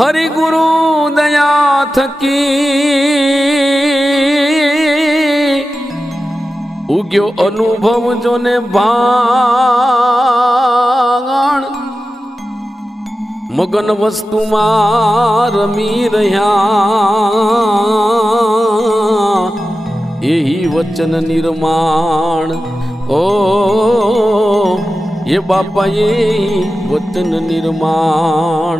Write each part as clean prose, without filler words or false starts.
हरि गुरु दया थकी उग्यो अनुभव जोने भाण मगन वस्तु में रमी रह्या यही वचन निर्माण ओ ये बापा ये वचन निर्माण।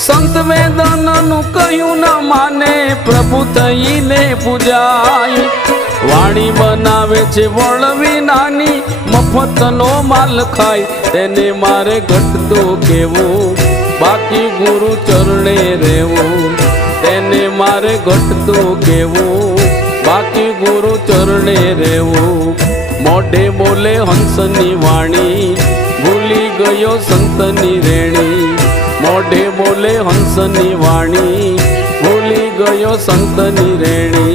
संत वेदन नु कह्यु न माने प्रभु थईने पूजाय वाणी बनावे छे वळवी नानी मफत नो माल खाय तेने मारे घटतो केवो बाकी गुरु चरणे रेवो तेने मारे घटतो केवो बाकी गुरु चरणे रेवो मोढे बोले हंसनी वाणी भूली गयो संतनी रेणी मोढे बोले हंसनी वाणी भूली गयो संतनी रेणी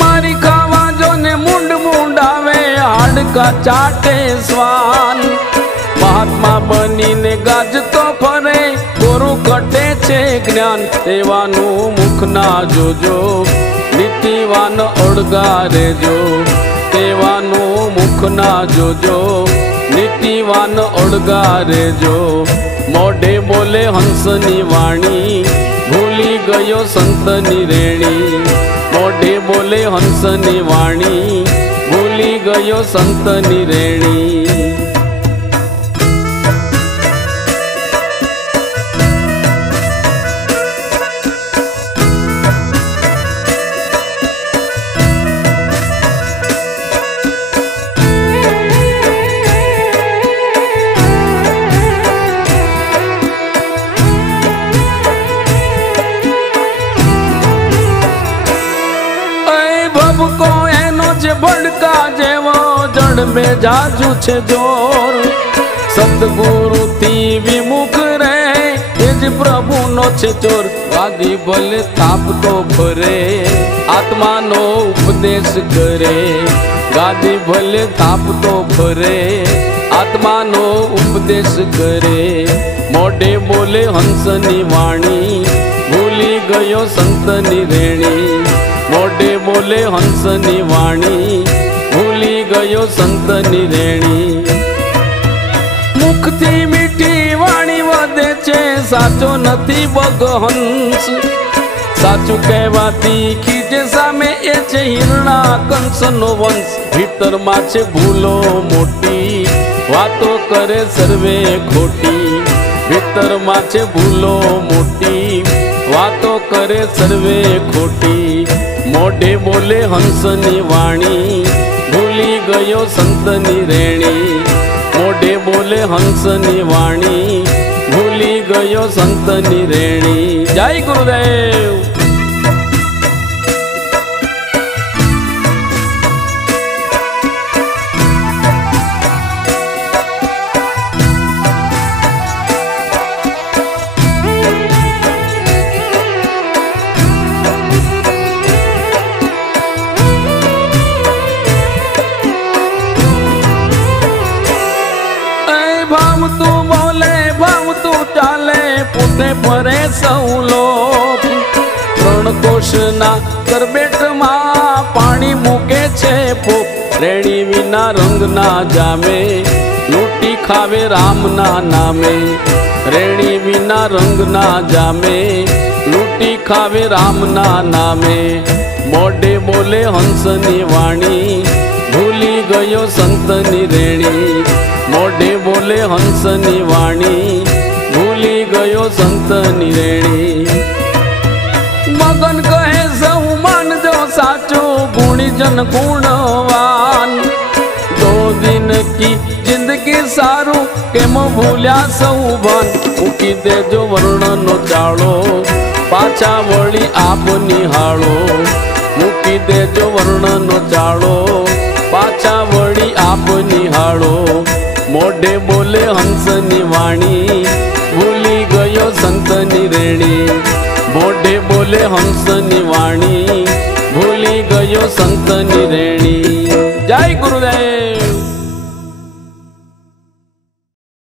मारी खावा जो ने मुंड मुंडावे हाडका चाटे स्वान महात्मा बनी ने गाजतो फरे गुरु कटे छे ज्ञान तेवानु मुख ना जोजो नीतिवान ओळगा रेजो तेवानु मुख ना जोजो नीतिवान ओळगा रेजो मोढे बोले हंसनी वाणी भूली गयो संतनी रेणी मोढे बोले हंसनी वाणी भूली गयो संतनी रेणी। को एनो जे बड़का जेवो जड़ में जाजू छे जोर सतगुरु थी विमुख रहे एज प्रभु नो छे चोर वागी भले ताप तो भरे आत्मा नो उपदेश करे गादी भले ताप तो भरे आत्मा नो उपदेश करे मोढे बोले हंसनी वाणी भूली गयो संतनी रेणी मोढे बोले हंसनी वाणी भूली गयो संतनी रेणी मुख थी मीठी वाणी वधे छे साचो नथी बगहंस साचू कहेवाती खीजे सामे ए छे हिरणा कंस नो वंश भीतर मां छे भूलो मोटी वातो करे सर्वे खोटी भीतर मां छे भूलो मोटी वातो करे सर्वे खोटी मोढे बोले हंसनी वाणी भूली गयो संतनी रेणी मोढे बोले हंसनी वाणी भूली गयो संतनी रेणी। जय गुरुदेव। परे सौलोक त्रण कोशना करबेट मां पाणी मूके छे पोप रेणी विना रंग ना जामे लूटी खावे राम ना नामे रेणी विना रंग ना जामे लूटी खावे राम ना नामे मोढे बोले हंसनी वाणी भूली गयो संतनी रेणी मोढे बोले हंसनी वाणी भूली गयो संतनी रेणी मगन कहे सौ मान जो साचो गुणी जन गुणवान दो दिन की जिंदगी सारू केम भूल्या सौ भान मूकी देजो वर्ण नो चाळो पाछा वળી आप निहाळो। મૂકી દેજો વર્ણનો ચાળો, પાછા વળી આપ નિહાળો. મોઢે બોલે હંસની વાણી, ભૂલી ગયો સંતની રેણી. મોઢે બોલે હંસની વાણી, ભૂલી ગયો સંતની રેણી.